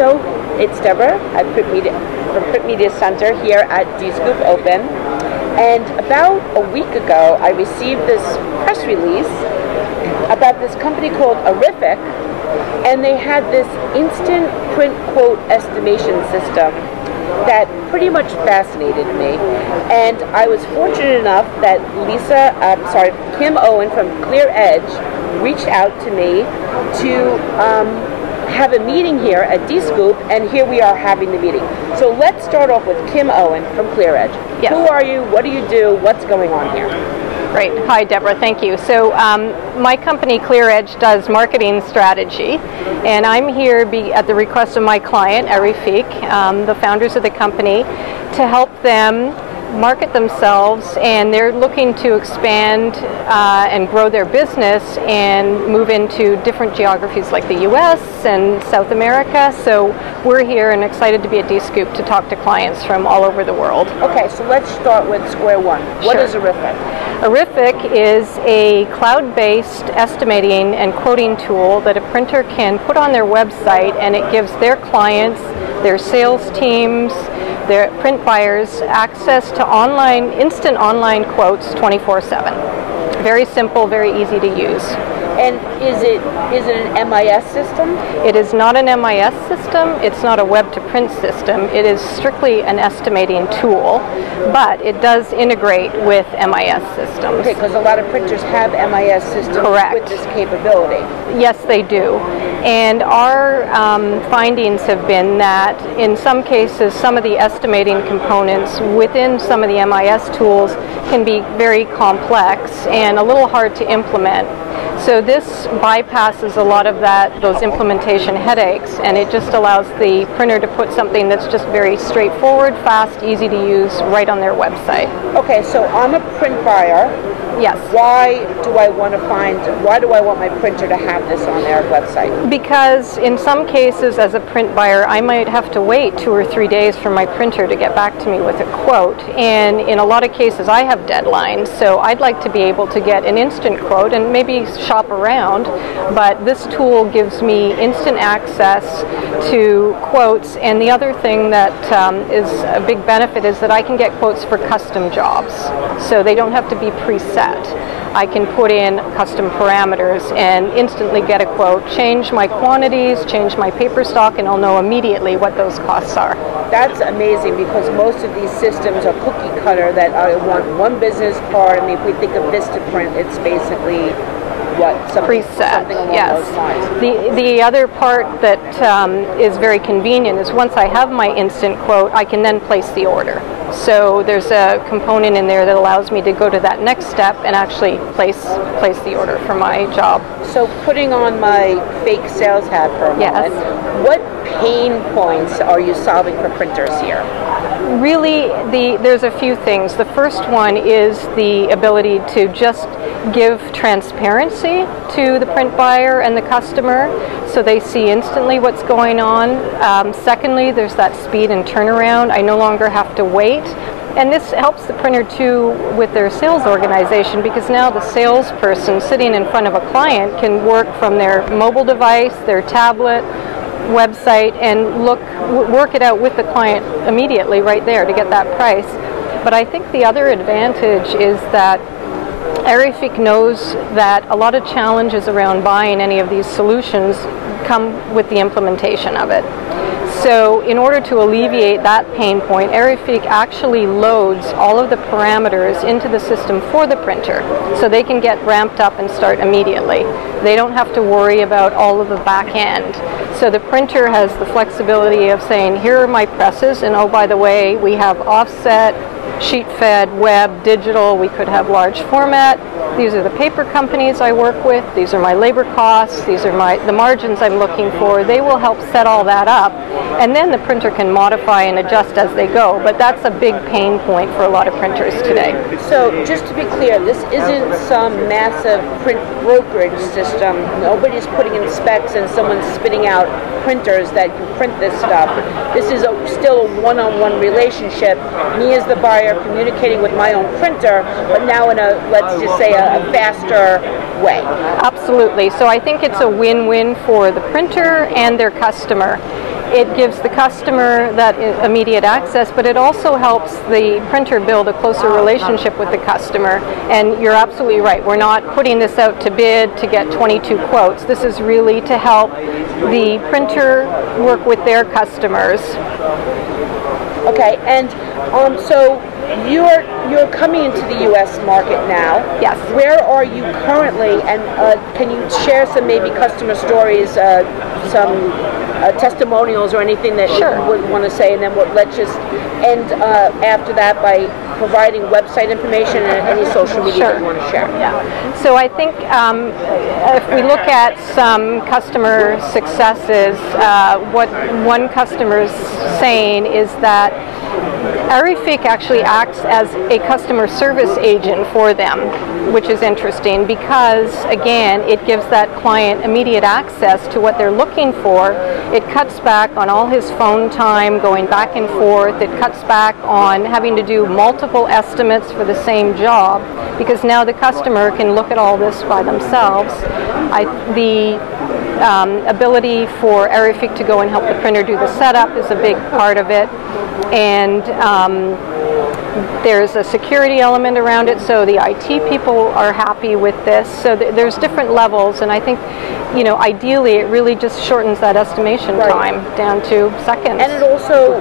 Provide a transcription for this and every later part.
So it's Deborah at from Print Media Center here at DScoop Open. And about a week ago, I received this press release about this company called Arific, and they had this instant print quote estimation system that pretty much fascinated me. And I was fortunate enough that Kim Owen from ClearEdge reached out to me to have a meeting here at DScoop, and here we are having the meeting. So let's start off with Kim Owen from ClearEdge. Yes. Who are you? What do you do? What's going on here? Great. Hi, Deborah. Thank you. So my company, ClearEdge, does marketing strategy, and I'm here at the request of my client, Arific, the founders of the company, to help them market themselves, and they're looking to expand and grow their business and move into different geographies like the US and South America. So we're here and excited to be at DScoop to talk to clients from all over the world. Okay, so let's start with square one. What is Arific? Arific is a cloud-based estimating and quoting tool that a printer can put on their website, and it gives their clients, their sales teams, their print buyers access to instant online quotes 24/7. Very simple, very easy to use. And is it an MIS system? It is not an MIS system. It's not a web-to-print system. It is strictly an estimating tool, but it does integrate with MIS systems. Okay, because a lot of printers have MIS systems. Correct. With this capability. Yes, they do. And our findings have been that in some cases, some of the estimating components within some of the MIS tools can be very complex and a little hard to implement. So this bypasses a lot of those implementation headaches, and it just allows the printer to put something that's just very straightforward, fast, easy to use right on their website. Okay, so I'm a print buyer. Yes. Why do I want my printer to have this on their website? Because in some cases, as a print buyer, I might have to wait 2 or 3 days for my printer to get back to me with a quote. And in a lot of cases, I have deadlines, so I'd like to be able to get an instant quote and maybe shop around. But this tool gives me instant access to quotes. And the other thing that is a big benefit is that I can get quotes for custom jobs. So they don't have to be preset. I can put in custom parameters and instantly get a quote, change my quantities, change my paper stock, and I'll know immediately what those costs are. That's amazing, because most of these systems are cookie cutter, that I want one business card, and if we think of VistaPrint, it's basically preset. Along yes. those lines. The other part that is very convenient is once I have my instant quote, I can then place the order. So there's a component in there that allows me to go to that next step and actually place the order for my job. So putting on my fake sales hat for a moment, what pain points are you solving for printers here? Really, there's a few things. The first one is the ability to just give transparency to the print buyer and the customer so they see instantly what's going on. Secondly, there's that speed and turnaround. I no longer have to wait. And this helps the printer too with their sales organization, because now the salesperson sitting in front of a client can work from their mobile device, their tablet, website, and work it out with the client immediately right there to get that price. But I think the other advantage is that Arific knows that a lot of challenges around buying any of these solutions come with the implementation of it. So in order to alleviate that pain point, Arific actually loads all of the parameters into the system for the printer, so they can get ramped up and start immediately. They don't have to worry about all of the back end. So the printer has the flexibility of saying, here are my presses, and oh, by the way, we have offset, sheet-fed, web, digital, we could have large format. These are the paper companies I work with. These are my labor costs. These are the margins I'm looking for. They will help set all that up. And then the printer can modify and adjust as they go. But that's a big pain point for a lot of printers today. So just to be clear, this isn't some massive print brokerage system. Nobody's putting in specs and someone's spitting out printers that can print this stuff. This is still a one-on-one relationship. Me as the buyer communicating with my own printer, but now in a, let's just say, a faster way. Absolutely. So I think it's a win-win for the printer and their customer. it gives the customer that immediate access, but it also helps the printer build a closer relationship with the customer. And you're absolutely right. We're not putting this out to bid to get 22 quotes. This is really to help the printer work with their customers. Okay, and so you're coming into the U.S. market now. Yes. Where are you currently, and can you share some maybe customer stories, some testimonials or anything that Sure. you would want to say, and then let's just end after that by providing website information and any social media that you want to share. Yeah. So I think if we look at some customer successes, what one customer is saying is that Arific actually acts as a customer service agent for them, which is interesting because, again, it gives that client immediate access to what they're looking for. It cuts back on all his phone time going back and forth. It cuts back on having to do multiple estimates for the same job because now the customer can look at all this by themselves. The ability for Arific to go and help the printer do the setup is a big part of it. And there's a security element around it, so the IT people are happy with this. So there's different levels, and I think, you know, ideally it really just shortens that estimation time down to seconds. And it also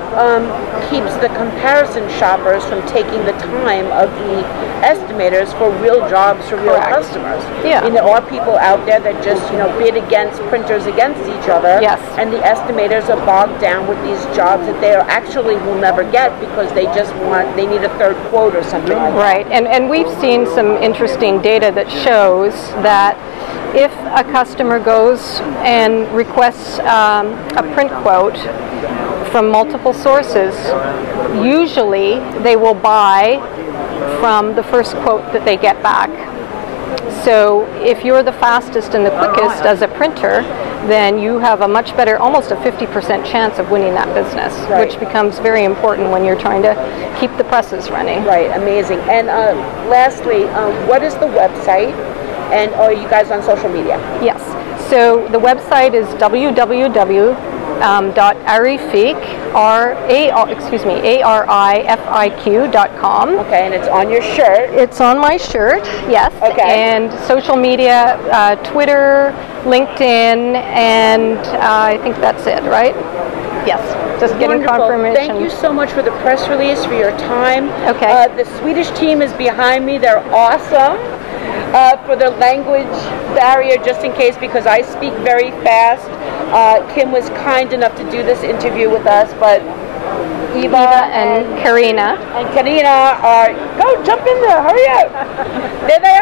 keeps the comparison shoppers from taking the time of the estimators for real jobs for real customers. Yeah. I mean, there are people out there that just, you know, bid against printers against each other. Yes. And the estimators are bogged down with these jobs that they actually will never get because they just they need a third quote or something like that. Right. And we've seen some interesting data that shows that if a customer goes and requests a print quote from multiple sources, usually they will buy from the first quote that they get back. So if you're the fastest and the quickest as a printer, then you have a much better, almost a 50% chance of winning that business, which becomes very important when you're trying to keep the presses running. Right, amazing. And lastly, what is the website, and are you guys on social media? Yes. So the website is www.arifiq.com. Okay, and it's on your shirt. It's on my shirt, yes. Okay. And social media, Twitter, LinkedIn, and I think that's it, right? Yes. Just getting confirmation. Thank you so much for the press release, for your time. Okay. The Swedish team is behind me. They're awesome. For the language barrier, just in case, because I speak very fast. Kim was kind enough to do this interview with us, but Eva and Karina. And Karina are, go, jump in there, hurry up. There they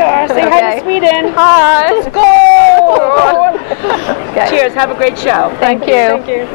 are. Say hi to Sweden. Hi. Let's go. Okay. Cheers, have a great show. Thank you. Thank you.